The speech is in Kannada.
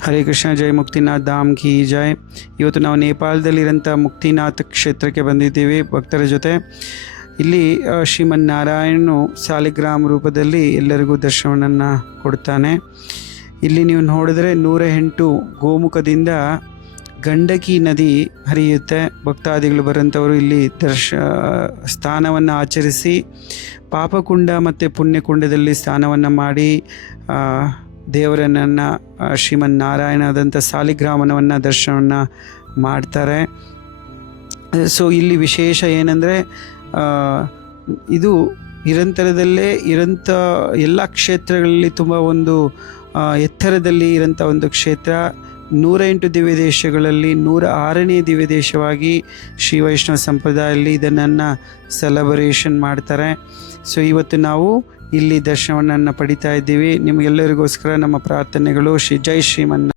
ಹರೇ ಕೃಷ್ಣ, ಜೈ ಮುಕ್ತಿನಾಥ್ ಧಾಮ್ ಕಿ ಜೈ. ಇವತ್ತು ನಾವು ನೇಪಾಳದಲ್ಲಿರೋಂಥ ಮುಕ್ತಿನಾಥ್ ಕ್ಷೇತ್ರಕ್ಕೆ ಬಂದಿದ್ದೀವಿ ಭಕ್ತರ ಜೊತೆ. ಇಲ್ಲಿ ಶ್ರೀಮನ್ನಾರಾಯಣನು ಸಾಲಿಗ್ರಾಮ ರೂಪದಲ್ಲಿ ಎಲ್ಲರಿಗೂ ದರ್ಶನವನ್ನು ಕೊಡ್ತಾನೆ. ಇಲ್ಲಿ ನೀವು ನೋಡಿದ್ರೆ 108 ಗೋಮುಖದಿಂದ ಗಂಡಕಿ ನದಿ ಹರಿಯುತ್ತೆ. ಭಕ್ತಾದಿಗಳು ಬರೋಂಥವರು ಇಲ್ಲಿ ಸ್ನಾನವನ್ನು ಆಚರಿಸಿ ಪಾಪಕುಂಡ ಮತ್ತು ಪುಣ್ಯಕುಂಡದಲ್ಲಿ ಸ್ನಾನವನ್ನು ಮಾಡಿ ದೇವರನ್ನು ಶ್ರೀಮನ್ನಾರಾಯಣದಂಥ ಸಾಲಿಗ್ರಾಮನವನ್ನು ದರ್ಶನವನ್ನು ಮಾಡ್ತಾರೆ. ಸೊ ಇಲ್ಲಿ ವಿಶೇಷ ಏನಂದರೆ ಇದು ನಿರಂತರದಲ್ಲೇ ಇರೋಂಥ ಎಲ್ಲ ಕ್ಷೇತ್ರಗಳಲ್ಲಿ ತುಂಬ ಒಂದು ಎತ್ತರದಲ್ಲಿ ಇರೋಂಥ ಒಂದು ಕ್ಷೇತ್ರ. 108 ದಿವ್ಯ ದೇಶಗಳಲ್ಲಿ 106ನೇ ದಿವ್ಯ ದೇಶವಾಗಿ ಶ್ರೀ ವೈಷ್ಣವ ಸಂಪ್ರದಾಯದಲ್ಲಿ ಇದನ್ನು ಸೆಲೆಬ್ರೇಷನ್ ಮಾಡ್ತಾರೆ. ಸೊ ಇವತ್ತು ನಾವು ಇಲ್ಲಿ ದರ್ಶನವನ್ನು ಪಡಿತಾ ಇದ್ದೀವಿ. ನಿಮಗೆಲ್ಲರಿಗೋಸ್ಕರ ನಮ್ಮ ಪ್ರಾರ್ಥನೆಗಳು. ಜೈ ಶ್ರೀಮನ್ನಾರಾಯಣ.